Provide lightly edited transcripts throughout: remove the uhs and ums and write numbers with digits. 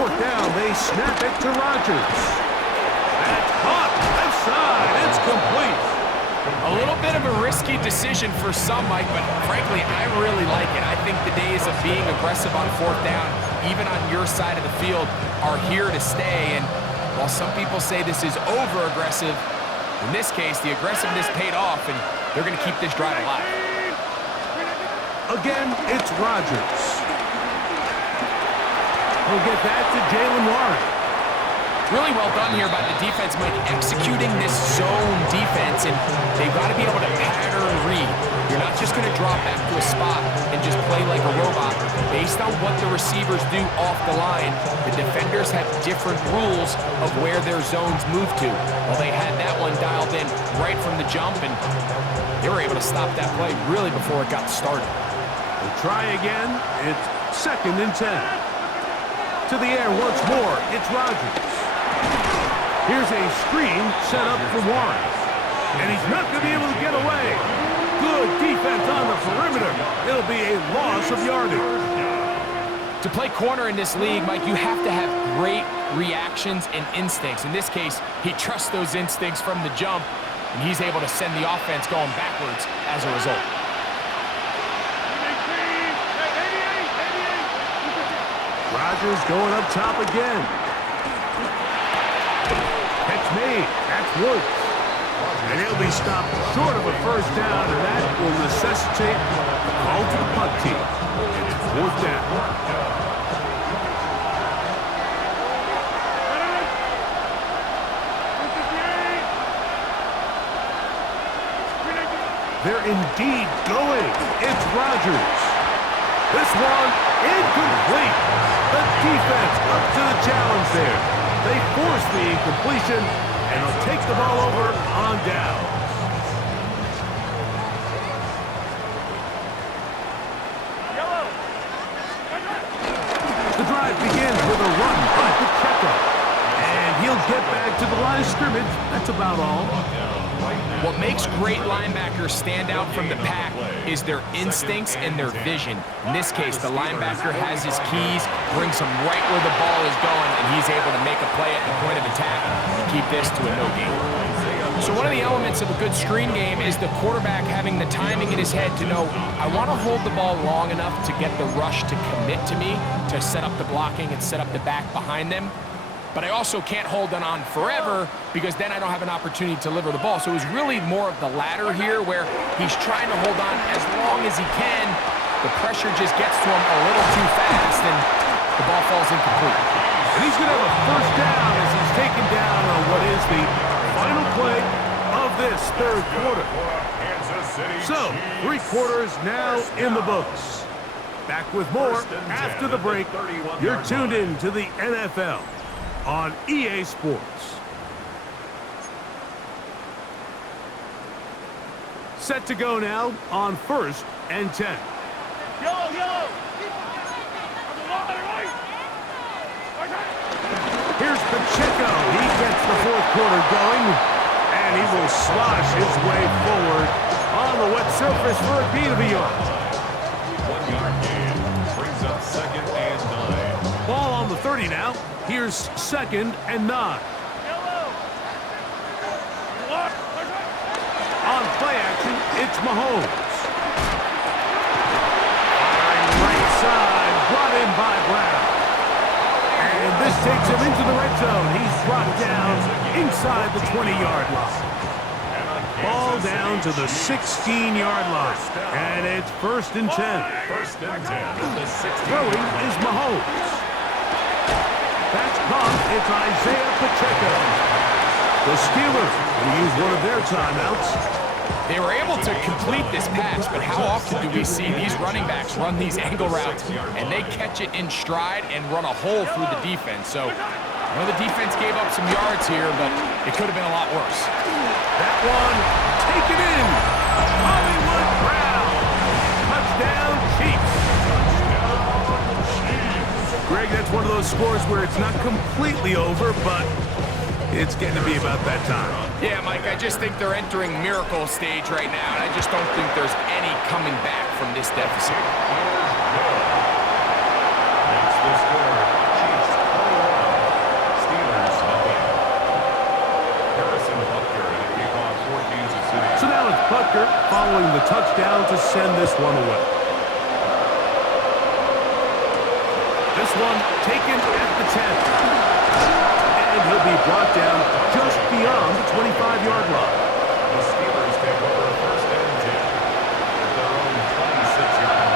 fourth down, they snap it to Rodgers. That's caught. Left side. It's complete. A little bit of a risky decision for some, Mike, but frankly, I really like it. I think the days of being aggressive on fourth down, even on your side of the field, are here to stay. And while some people say this is over-aggressive, in this case, the aggressiveness paid off, and they're going to keep this drive alive. Again, it's Rodgers. He'll get that to Jalen Warren. Really well done here by the defense, Mike, executing this zone defense, and they've got to be able to pattern read. You're not just going to drop back to a spot and just play like a robot. Based on what the receivers do off the line, the defenders have different rules of where their zones move to. Well, they had that one dialed in right from the jump, and they were able to stop that play really before it got started. We'll try again. It's 2nd and 10. To the air once more. It's Rodgers. Here's a screen set up for Warren. And he's not going to be able to get away. Good defense on the perimeter. It'll be a loss of yardage. To play corner in this league, Mike, you have to have great reactions and instincts. In this case, he trusts those instincts from the jump, and he's able to send the offense going backwards as a result. Rodgers going up top again. Catch made. That's Woods. And he'll be stopped short of a first down, and that will necessitate a call to the punt team. It's 4th down. They're indeed going. It's Rodgers. This one incomplete. The defense up to the challenge there. They force the incompletion, and they'll take the ball over on down. The drive begins with a run by Pacheco. And he'll get back to the line of scrimmage. That's about all. What makes great linebackers stand out from the pack is their instincts and their vision. In this case, the linebacker has his keys, brings him right where the ball is going, and he's able to make a play at the point of attack and keep this to a no gain. So one of the elements of a good screen game is the quarterback having the timing in his head to know, I want to hold the ball long enough to get the rush to commit to me, to set up the blocking and set up the back behind them. But I also can't hold it on forever because then I don't have an opportunity to deliver the ball. So it was really more of the latter here where he's trying to hold on as long as he can. The pressure just gets to him a little too fast and the ball falls incomplete. And he's going to have a first down as he's taken down on what is the final play of this 3rd quarter. So, 3 quarters now in the books. Back with more after the break. You're tuned in to the NFL on EA Sports. Set to go now on 1st and 10. Yellow! Here's Pacheco. He gets the 4th quarter going, and he will slosh his way forward on the wet surface for a beat of a yard. 1-yard gain brings up 2nd and 9. Ball on the 30 now. Here's 2nd and 9. On play action, it's Mahomes. Firing right side, brought in by Brown. And this takes him into the red zone. He's brought down inside the 20-yard line. Ball down to the 16-yard line. And it's 1st and 10. 1st and 10 at the 16. Throwing is Mahomes. That's caught. It's Isaiah Pacheco. The Steelers will use one of their timeouts. They were able to complete this pass, but how often do we see these running backs run these angle routes and they catch it in stride and run a hole through the defense? So I know the defense gave up some yards here, but it could have been a lot worse. That one taken in. Hollywood Brown. Touchdown Chiefs. Greg, that's one of those scores where it's not completely over, but it's getting to be about that time. Yeah, Mike, I just think they're entering miracle stage right now, and I just don't think there's any coming back from this deficit. That's the score. Chiefs 21, linebacker following the touchdown to send this one away. This one taken at the 10. And he'll be brought down just beyond the 25-yard line. The Steelers take over first and 10 at their own 26-yard line.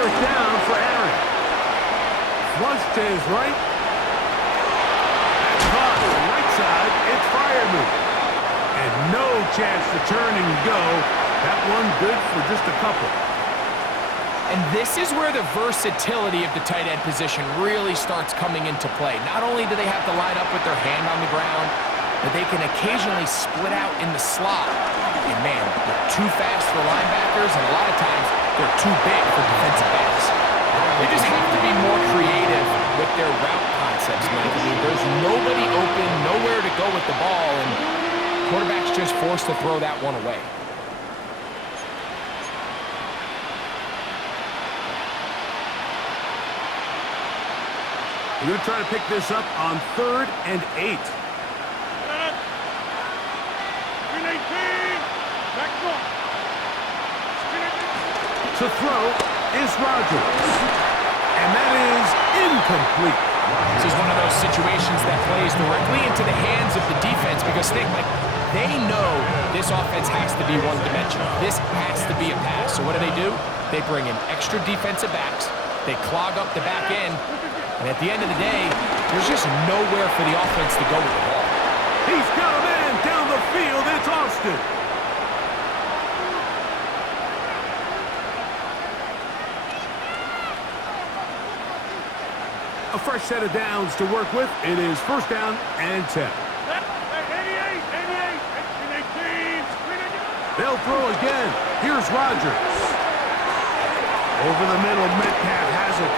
First down for Aaron. Flush to his right. That's caught to the right side. It's Fireman. And no chance to turn and go. That one good for just a couple. And this is where the versatility of the tight end position really starts coming into play. Not only do they have to line up with their hand on the ground, but they can occasionally split out in the slot. And man, they're too fast for linebackers, and a lot of times they're too big for defensive backs. They just have to be more creative with their route concepts, Mike. I mean, there's nobody open, nowhere to go with the ball, and quarterback's just forced to throw that one away. We're going to try to pick this up on 3rd and 8. To throw is Rodgers. And that is incomplete. This is one of those situations that plays directly into the hands of the defense because think, like, they know this offense has to be one-dimensional. This has to be a pass. So what do? They bring in extra defensive backs. They clog up the back end. And at the end of the day, there's just nowhere for the offense to go with the ball. He's got a man down the field. It's Austin. A fresh set of downs to work with. It is first down and 10. They'll throw again. Here's Rodgers. Over the middle, Metcalf has it.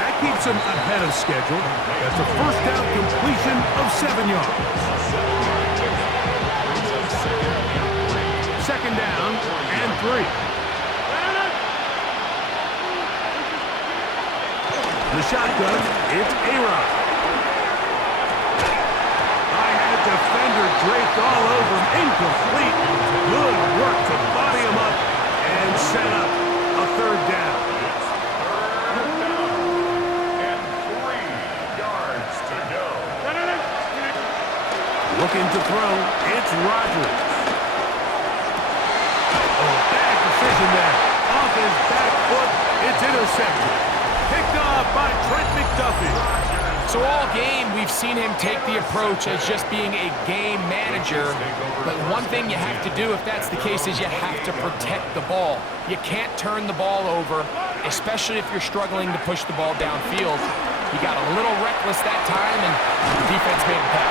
That keeps him ahead of schedule. That's a first down completion of 7 yards. Second down and 3. The shotgun, it's A-Rod. I had defender draped all over him. Incomplete. Good work to body him up and set up a third down. Looking to throw, it's Rodgers. Oh, bad decision there. Off his back foot, it's intercepted. Picked off by Trent McDuffie. So all game, we've seen him take the approach as just being a game manager. But one thing you have to do, if that's the case, is you have to protect the ball. You can't turn the ball over, especially if you're struggling to push the ball downfield. He got a little reckless that time, and the defense made him pay.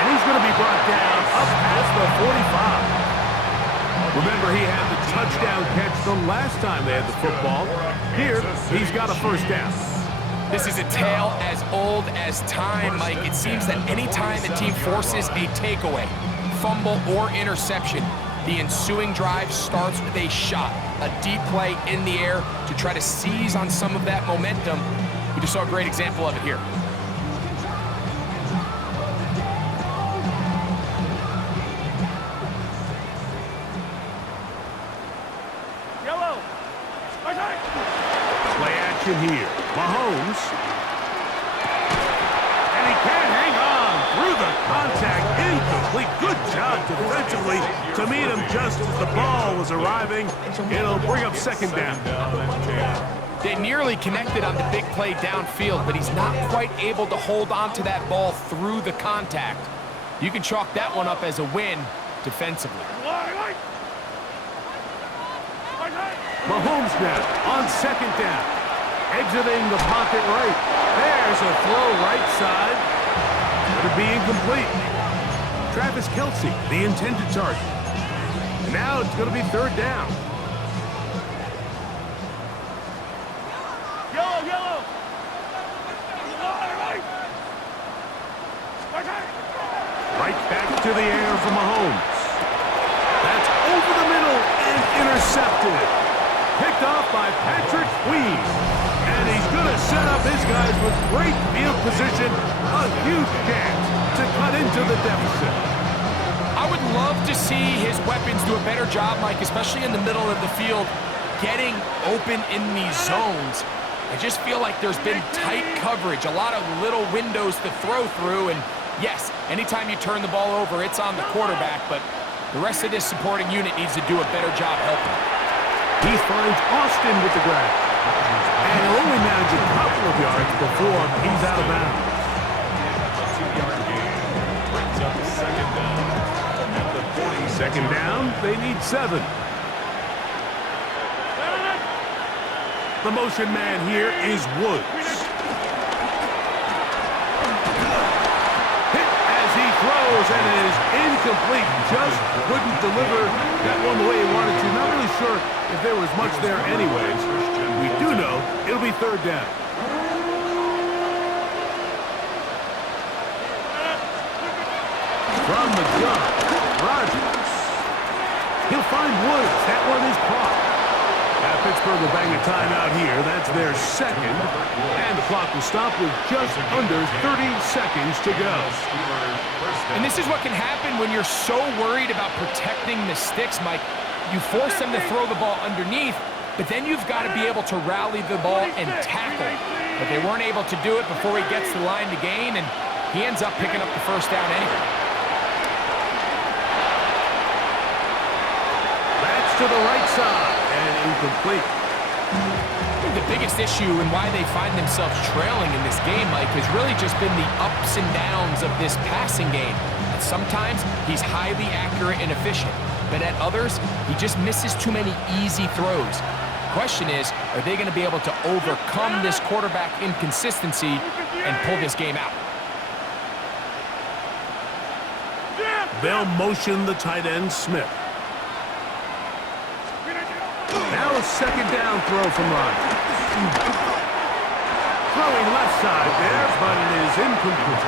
And he's going to be brought down up past the 45. Remember, he had the touchdown catch the last time they had the football. Here, he's got a first down. This is a tale as old as time, Mike. It seems that any time a team forces a takeaway, fumble, or interception, the ensuing drive starts with a shot, a deep play in the air to try to seize on some of that momentum. We just saw a great example of it here. Play action here. Mahomes. And he can't hang on through the contact. Incomplete. Good job defensively to meet him just as the ball was arriving. It'll bring up second down. They nearly connected on the big play downfield, but he's not quite able to hold on to that ball through the contact. You can chalk that one up as a win defensively. Mahomes now on second down. Exiting the pocket right. There's a throw right side. Could be incomplete. Travis Kelce, the intended target. And now it's going to be third down. Yellow. Right back to the air for Mahomes. That's over the middle and intercepted. Picked off by Patrick Queen. And he's going to set up his guys with great field position. A huge chance to cut into the deficit. I would love to see his weapons do a better job, Mike, especially in the middle of the field, getting open in these zones. I just feel like there's been tight coverage, a lot of little windows to throw through, and yes, anytime you turn the ball over, it's on the quarterback, but the rest of this supporting unit needs to do a better job helping. He finds Austin with the grab. And he'll only manage a couple of yards before he's out of bounds. A 2-yard gain brings up second down at the 40. Second down, they need 7. The motion man here is Woods. Hit as he throws, and it is incomplete. Just couldn't deliver that one the way he wanted to. Not really sure if there was much there anyways. We do know it'll be third down. From the gun, Rodgers. He'll find Woods. That one is caught. Pittsburgh will bang a timeout here. That's their second. And the clock will stop with just under 30 seconds to go. And this is what can happen when you're so worried about protecting the sticks, Mike. You force them to throw the ball underneath, but then you've got to be able to rally the ball and tackle. But they weren't able to do it before he gets the line to gain, and he ends up picking up the first down anyway. That's to the right side. And incomplete. I think the biggest issue and why they find themselves trailing in this game, Mike, has really just been the ups and downs of this passing game. And sometimes he's highly accurate and efficient, but at others, he just misses too many easy throws. The question is, are they going to be able to overcome this quarterback inconsistency and pull this game out? They'll motion the tight end, Smith. Now a second down throw from Rodgers. Throwing left side there, but it is incomplete.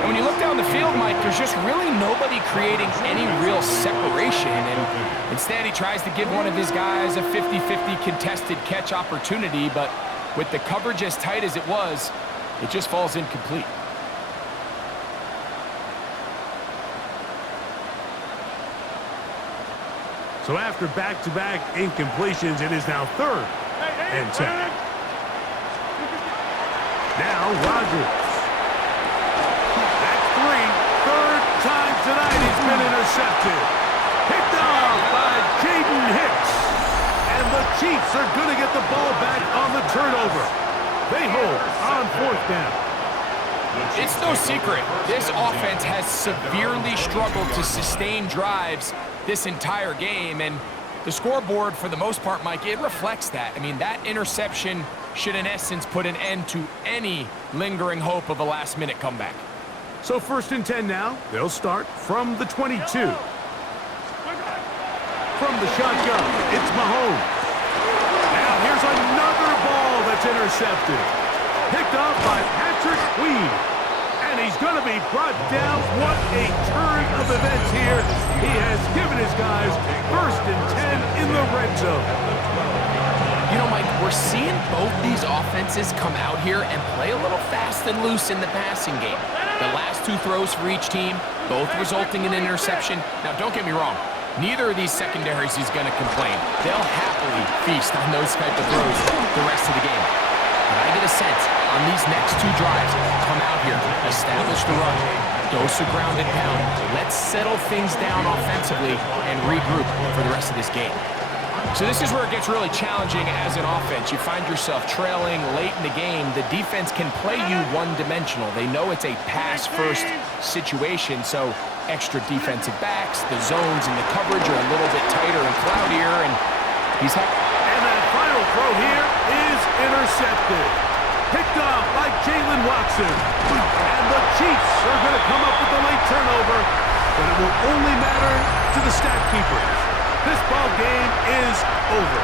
And when you look down the field, Mike, there's just really nobody creating any real separation. And instead, he tries to give one of his guys a 50-50 contested catch opportunity, but with the coverage as tight as it was, it just falls incomplete. So after back-to-back incompletions, it is now 3rd and 10. Now Rodgers. That's 3. Third time tonight he's been intercepted. Picked off by Jaden Hicks. And the Chiefs are going to get the ball back on the turnover. They hold on 4th down. It's no secret, this offense has severely struggled to sustain drives this entire game, and the scoreboard, for the most part, Mike, it reflects that. I mean, that interception should, in essence, put an end to any lingering hope of a last-minute comeback. So 1st and 10 now. They'll start from the 22. From the shotgun, it's Mahomes. Now here's another ball that's intercepted. Picked off by Patrick Queen. And he's going to be brought down. What a turn of events here. He has given his guys 1st and 10 in the red zone. You know, Mike, we're seeing both these offenses come out here and play a little fast and loose in the passing game. The last 2 throws for each team, both resulting in an interception. Now, don't get me wrong. Neither of these secondaries is going to complain. They'll happily feast on those type of throws the rest of the game. But I get a sense on these next 2 drives, come out here, establish the run, dose of ground and pound. Let's settle things down offensively and regroup for the rest of this game. So this is where it gets really challenging as an offense. You find yourself trailing late in the game. The defense can play you one-dimensional. They know it's a pass-first situation, so extra defensive backs, the zones and the coverage are a little bit tighter and cloudier, and he's had... And that final throw here is intercepted. Picked off by Jalen Watson. And the Chiefs are going to come up with the late turnover, but it will only matter to the stat keepers. This ball game is over.